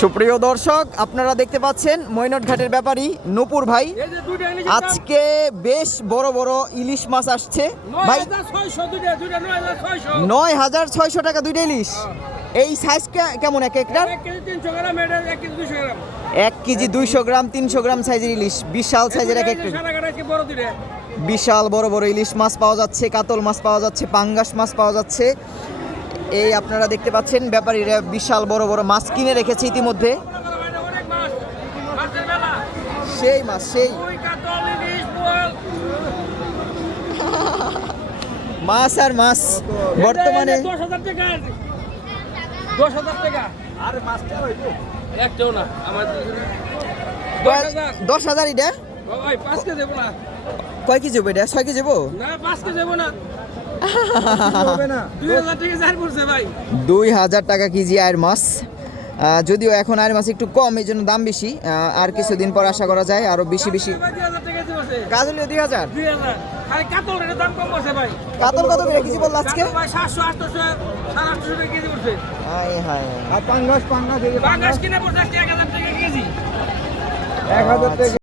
সুপ্রিয় দর্শক, আপনারা দেখতে পাচ্ছেন মৈনট ঘাটের ব্যাপারী নূপুর ভাই। আজকে বেশ বড় বড় ইলিশ মাছ আসছে ভাই। ৯,৬০০ টাকা দুইটা ইলিশ। এই সাইজ কেমন এক একটার? 1 কেজি 200 গ্রাম 300 গ্রাম সাইজের ইলিশ, বিশাল সাইজের এক একটা। বিশাল বড় বড় ইলিশ মাছ পাওয়া যাচ্ছে, কাতল মাছ পাওয়া যাচ্ছে, পাঙ্গাস মাছ পাওয়া যাচ্ছে। এই আপনারা দেখতে পাচ্ছেন ব্যাপারীরা বিশাল বড় বড় মাছ কিনে রেখেছে ইতিমধ্যে। সেই মাছ, সেই মাছ আর মাছ বর্তমানে 10,000 টাকা। আর মাছটা হইবো একটাও না আমার 10,000 এটা ভাই 5 কেজি দেব না। কয় কেজি হবে এটা? 6 কেজি যাবো না 5 কেজি দেব না। হবে না 2000 টাকা জার পড়ছে ভাই। 2000 টাকা কেজি আয়ের মাছ। যদিও এখন আয়ের মাছ একটু কম, এই জন্য দাম বেশি। আর কিছুদিন পর আশা করা যায় আরো বেশি বেশি। কাজলিও 2000। খালি কাতলের দাম কম আছে ভাই। কাতল কত করে কেজি বললা আজকে? ভাই 700 800 850 টাকা কেজি পড়ছে। হায় হায়। আর পাঙ্গাস কিনে পড়ছে 1000 টাকা কেজি। 1000 টাকা।